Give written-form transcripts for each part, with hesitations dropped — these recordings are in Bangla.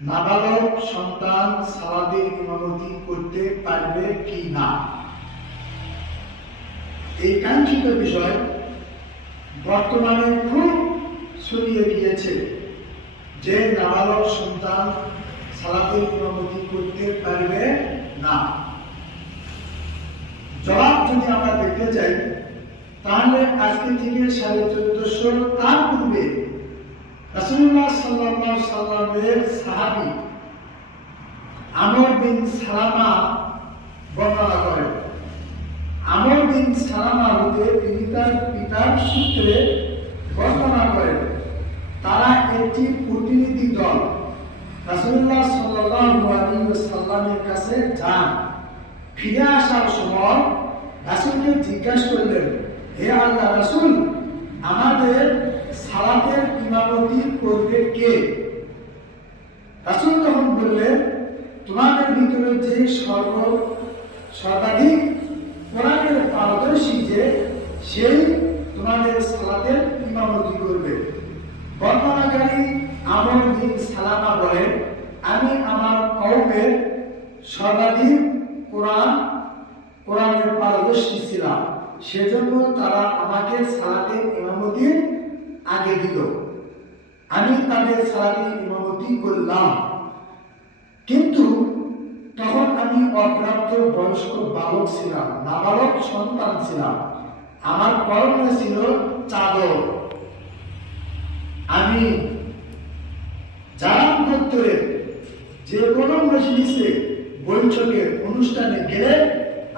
নাবালক সন্তান সালাতের ইমামতি করতে পারবে কি না, এই কাঙ্ক্ষিত বিষয় বর্তমানে খুব ছড়িয়ে গিয়েছে যে নাবালক সন্তান সালাতের ইমামতি করতে পারবে না। জবাব যদি আমরা দেখতে চাই তাহলে আজকে থেকে 1450 তার পূর্বে রাসূলুল্লাহ সাল্লাল্লাহু আলাইহি সাল্লামের সাহাবী আমর বিন সালামা বর্ণনা করেন। আমর বিন সালামা হতে তিনি তার পিতার সূত্রে বর্ণনা করেন। তারা একটি প্রতিনিধি দল রাসূলুল্লাহ সাল্লাল্লাহু আলাইহি ওয়াসাল্লামের কাছে যান। ফিরে আসার সময় রাসূলকে জিজ্ঞাসা করলেন, হে আল্লাহর রাসূল, আমাদের সালাতের ইমামতি করবে কে? রাসূল তখন বললেন, তোমাদের ভিতরে যে সর্বাধিক কোরআনের পারদর্শী যে সেই তোমাদের সালাতের ইমামতি করবে। বর্ণনাকারী আমর বিন সালামা বলেন, আমি আমার কওমের সর্বাধিক কোরআনের পারদর্শী ছিলাম, সেজন্য তারা আমাকে সালাতের ইমামতির আগে দিল। আমি তাদের সালাতের ইমামতি করলাম, কিন্তু তখন আমি অপ্রাপ্ত বয়স্ক বালক ছিলাম, নাবালক সন্তান ছিলাম। আমার পরনে ছিল চাদর। আমি জারাম গোত্রের যে কোনো মজলিসে বৈঠকে অনুষ্ঠানে গেলে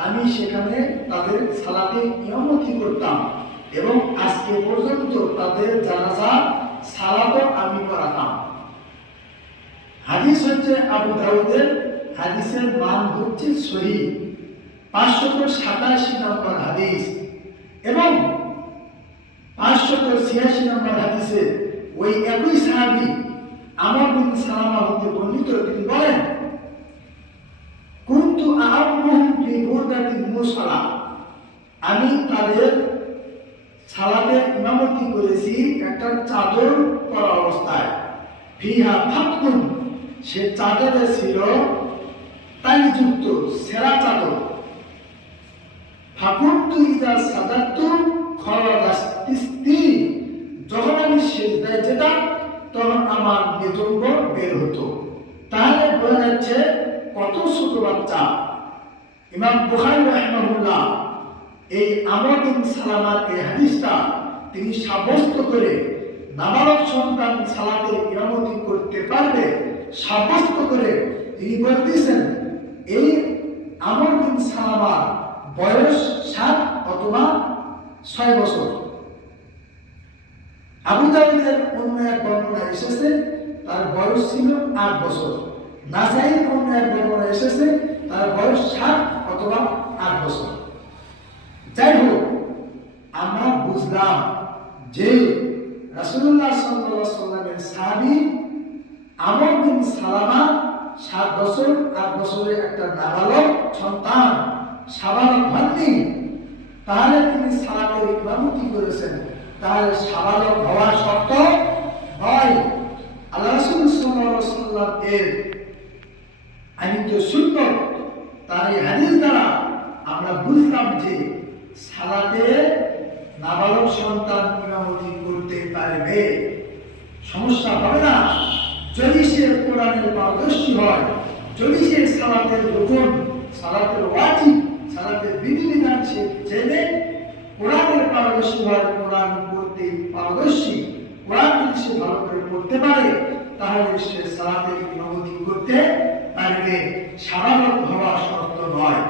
আমি সেখানে তাদের সালাতে ইমামতি করতাম এবং আজকে পর্যন্ত তাদের জানাজা সালাতও আমি করাতাম। হাদিস হচ্ছে আবু দাউদের হাদিসের মান হচ্ছে সহিহ 587 নম্বর হাদিস এবং 586 নম্বর হাদিসে ওই একই সাহাবী আমর বিন সালামা হতে বর্ণিত, তিনি বলেন, কুনতু আ'আমুহুম ফি বুরদাতিন মুসালা, আমি তাদের সালাতের ইমামতি করেছি একটা চাদর পরা অবস্থায়। ফিহা ফাতকুন, সে চাদরে ছিল তালিযুক্ত সেরা চাদর। ফাকুনতু ইযা সাদাতু খরাদাস্তি, যখন আমি সিজদায় যেতাম তখন আমার নিতম্ব বের হতো। তাহলে বোঝা যাচ্ছে কত ছোট বাচ্চা। ইমাম বুখারী রাহিমাহুল্লাহ এই আমর বিন সালামার এই হাদিসটা তিনি সাব্যস্ত করে নাবালক সন্তান সালাতের ইমামতি করতে পারবে সাব্যস্ত করে তিনি বলতেছেন, এই আমর বিন সালামার বয়স 7 অথবা 6 বছর। আবু দাউদের অন্য এক বর্ণনা এসেছে তার বয়স ছিল 8 বছর। নাসাইর অন্য এক বর্ণনা এসেছে তার বয়স 7 অথবা 8 বছর। যাই হোক, আমরা বুঝলাম যে রাসূলুল্লাহ সাল্লাল্লাহু আলাইহি ওয়াসাল্লামের সাহাবী আমর বিন সালামা 7 বছর 8 বছরের একটা নাবালক সন্তান, সাবালক হননি, তাহলে তিনি সালাতের ইমামতি করেছেন। তাহলে সাবালক হওয়া শর্ত নয়। আল্লাহ রাসূল সাল্লাল্লাহু আলাইহি ওয়াসাল্লাম এর আনিত সুন্নাত তার এই হাদিস দ্বারা আমরা বুঝলাম যে সালাতে নাবালক সন্তান ইমামতি করতে পারবে, সমস্যা হবে না। যদি সে কোরআনের পারদর্শী হয়, যদি সে সালাতের রুকুন, সালাতের ওয়াজিব, সালাতের বিধিবিধান সে জেনে কোরআনের পারদর্শী হয়, কোরআন পড়তে পারদর্শী, কোরআন যদি সে ভালো করে পড়তে পারে, তাহলে সে সালাতের ইমামতি করতে পারবে। সাবালক হওয়া শর্ত নয়।